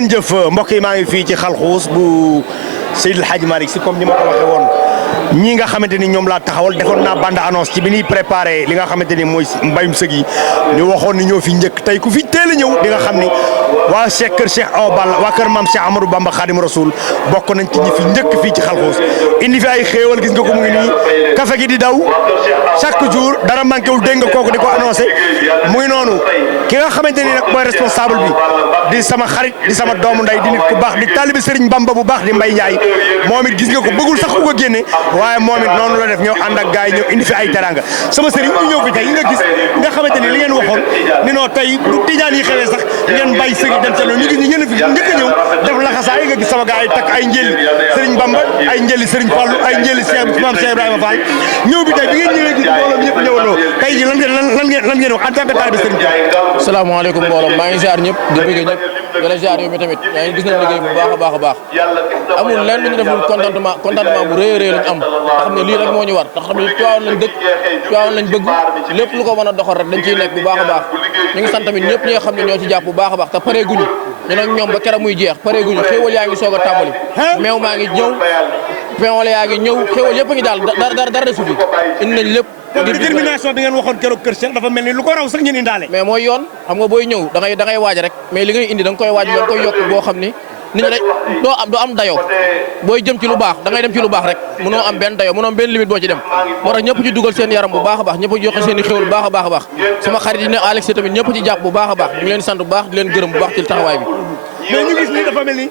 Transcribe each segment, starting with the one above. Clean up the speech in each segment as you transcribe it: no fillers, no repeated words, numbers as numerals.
ngeen jëf mbokk yi maa ngi fii ci xalxuus bu Seydil Hadji Malick Sy comme ni ma ko waxee woon ñi nga xamante ni ñoom laa taxawal defoon naa bande annonce ci bi ñuy préparé li nga xamante ni mooy mbayum sëg yi ñu waxoon ni ñoo fi njëkk tey ku fi teel a ñëw di nga xam ni waa Cheikh kër Cheikh Awa Balla waa kër maam Cheikh Amadou Bamba Khadim Rasoul bokk nañ ci ñi fi njëkk fii ci xalxuus indi fi ay xéewal gis nga ko mu ngi nii café gi di daw chaque jour dara manqué wul dégg nga kooku di ko annoncé muy noonu ki nga xamante ni nag mooy responsable bi di sama xarit di sama doomu nday di nit ku baax di taalibi Serigne Bamba bu baax di Mbaye Ndiaye moom it gis nga ko bëggul sax ku ko génne waaye moom it noonu la def ñëw ànd ak gars yi ñëw indi fi ay teranga sama Serigne ñu ñëw fi tey nga gis nga xamante ni li ngeen waxoon ni noo tey bu tijaan yi xewee sax ngeen bàyyi sëgi dem ca loolu ñu gis ni ngeen fi njëkk a ñëw def laxasaay nga gis sama gars yi takk ay njëli Serigne Bamba ay njëli Serigne Fallou ay njëli maam Cheikh Ibrahima Fall ñëw bi tey bi ngeen ñëwee gis mbooloo ñëpp ñëwandoo tey ji lan ngeen wax en tant que taalibe Serigne Touba. salaamaaleykum mbooloo maa ngi ziar ñëpp di bëgg ñëpp di la ziar yow mi tamit yaa ngi gis nañ liggéey bu baax a baax a baax amul lenn lu ñu def lu contentement bu rëy a rëy lañ am nga xam ne lii rek moo ñu war ndax xam ne Tiwaawan lañ dëkk Tiwaawan lañ bëgg lépp lu ko mën a doxal rek dañ ciy nekk bu baax a baax ñu ngi sant tamit ñëpp ñi nga xam ne ñoo ci jàpp bu baax a baax te pare guñu ñu nag ñoom ba keroog muy jeex pare guñu xéewal yaa ngi soog a tàmbali meew maa ngi ñëw peewal yaa ngi ñëw xéewal yëpp a ngi daal dara desu fi indi nañ lépp détermination bi ngeen waxoon keroog kër Cheikh dafa mel ni lu ko raw sax ngeen indaale mais mooy yoon xam nga booy ñëw da ngay waaj rek mais li ngay indi da nga koy waaj da nga koy yokk boo xam ni nit ñi doo am dayoo booy jëm ci lu baax da ngay dem ci lu baax rek mënoo am benn dayoo mënoo am benn limite boo ci dem moo tax ñëpp ci dugal seen yaram bu baax a baax ñëpp ci joxe seen i xéwal bu baax a baax a baax sama xarit yi ne Alex tamit ñëpp ci jàpp bu baax a baax ñu ngi leen sant bu baax di leen gërëm bu baax ci taxawaay bi mais ñu gis ni dafa mel ni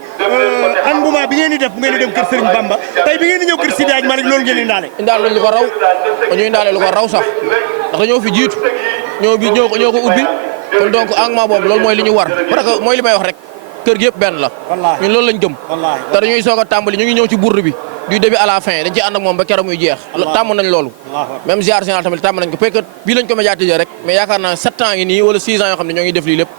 engouement bi ngeen di def bu ngeen di dem kër Serigne Bamba tey bi ngeen di ñëw kër Sidi Hadji Malick loolu ngeen indaale lañ lu ko raw dañu indaale lu ko raw sax ndax dañoo fi jiitu ñoo ko ubbi kon donc engouement boobu loolu mooy li ñu war parce que mooy li may wax rek kër gi yëpp benn la ñun loolu lañ gëm te dañuy soog a tàmbali ñu ngi ñëw ci bourde bi du début à la fin dañ ci ànd ak moom ba keroog muy jeex tàmm nañ loolu même ziar général tamit tàmm nañ ko peut-être bii lañ ko médiatiser rek mais yaakaar naa 7 ans yi nii wala 6 ans yoo xam ne ñoo ngi def lii lépp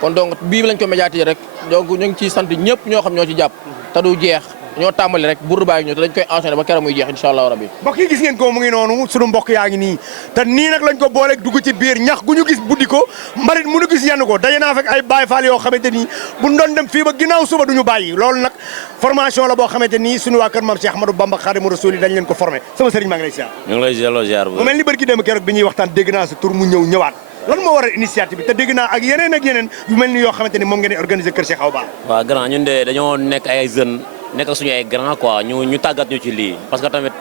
kon donc bii lañ ko médiatiser rek donc ñu ngi ciy sant ñëpp ñoo xam ñoo ci jàpp te du jeex ñoo tàmbali rek bourde baa ngi ñëw te dañ koy enchaîner ba keroog muy jeex incha allah rabbi mbokk yi gis ngeen ko mu ngi noonu sunu mbokk yaa ngi nii te nii nag lañ ko booleeg dugg ci biir ñax gu ñu gis buddi ko mbarit mu ñu gis yenn ko daje naa fekk ay Baye Fall yoo xamante ni bu doon dem fii ba ginnaaw suba duñu bàyyi loolu nag formation la boo xamante ni sunu waa kër maam Cheikh Ahmadou Bamba Khadimu Rasul dañ leen ko formé sama sëriñ maa ngi lay ziar ñu ngi lay delloo ziar bu mu mel ni barki dem keroog bi ñuy waxtaan dégg naa sa tur mu ñëwaat lan moo waral initiative bi te dégg naa ak yeneen yu mel ni yoo xamante ni moom ngeen di organiser kër Cheikh Awa Balla waaw grand ñun de dañoo nekk ay jeunes nekk suñu ay grand quoi ñu tàggat ñu ci lii parce que tamit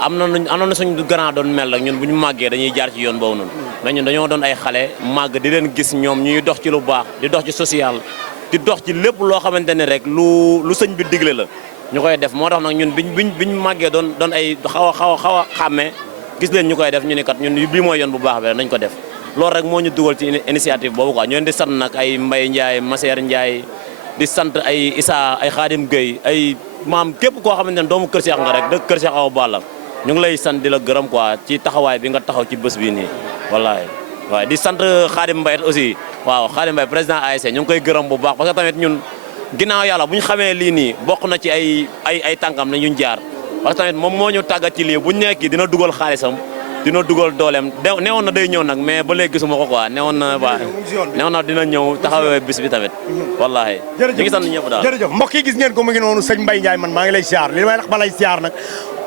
am na suñu grand doon mel ak ñun bu ñu màggee dañuy jaar ci yoon boobu noonu mais ñun dañoo doon ay xale màgg di leen gis ñoom ñuy dox ci lu baax di dox ci social di dox ci lépp loo xamante ne rek lu sëñ bi digle la ñu koy def moo tax nag ñun biñ màggee doon ay xaw a xàmmee gis leen ñu koy def ñu ne kat ñun bii mooy yoon bu baax bi nañ ko def loolu rek moo ñu dugal ci initiative boobu quoi ñu leen di sant nag ay Mbaye Ndiaye Masseer Ndiaye di sant ay Issa ay Khadim Gueye ay maam képp koo xamante ne doomu Kër Cheikh nga rek dëkk Kër Cheikh Awa Balla ñu ngi lay sant di la gërëm quoi ci taxawaay bi nga taxaw ci bés bi nii wallaahi waaw di sant Khadim Mbaye aussi waaw Khadim Mbaye président ASC ñu ngi koy gërëm bu baax parce que tamit ñun ginnaaw yàlla bu ñu xamee lii nii bokk na ci ay tànkam na ñu jaar parce que tamit moom moo ñu tàggat ci lii bu ñu nekk dina dugal xaalisam dina dugal dooleem newoon na day ñëw nag mais ba léegi gisuma ko quoi newoon na dina ñëw taxawee bis bi tamit wallaahi ñu ngi sant ñëpp daal jërëjëf mbokk yi gis ngeen ko mu ngi noonu sëñ Mbaye Ndiaye man maa ngi lay siyaar li may wax ba lay siyaar nag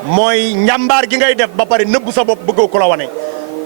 mooy njàmbaar gi ngay def ba pare nëbb sa bopp bëggoo ko la wane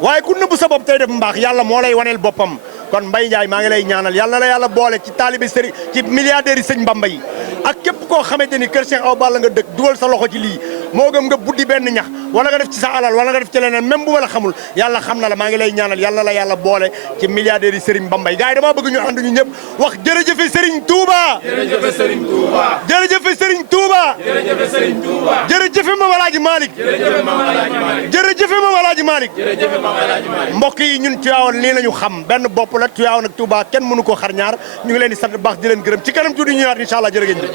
waaye ku nëbb sa bopp tey def mbaax yàlla moo lay waneel boppam kon Mbaye Ndiaye maa ngi lay ñaanal yàlla la yàlla boole ci taalibe sëriñ ci milliardaires yi sëñ Bamba yi ak képp koo xamante ni kër Cheikh Awa Balla nga dëkk dugal sa loxo ci lii moo gëm nga buddi benn ñax wala nga def ci sa alal wala nga def ci leneen même bu ma la xamul yàlla xam na la maa ngi lay ñaanal yàlla la yàlla boole ci milliardaires yi Serigne Bamba yi gars yi damaa bëgg ñu ànd ñu ñëpp wax jërëjëfe Serigne Touba jërëjëfe Serigne Touba jërëjëfe Serigne Touba jërëjëfe Serigne Touba jërëjëfe Mame Alhaji Malick jërëjëfe Mame Alhaji Malick jërëjëfe Mame Alhaji Malick jërëjëfe Mame Alhaji Malick mbokk yi ñun Tivaouane lii lañu xam benn bopp la Tivaouane ak Touba kenn mënu ko xar ñaar ñu ngi leen di sant baax di leen gërëm ci kanam tuuti ñëwaat incha allah jërë ngeen jëf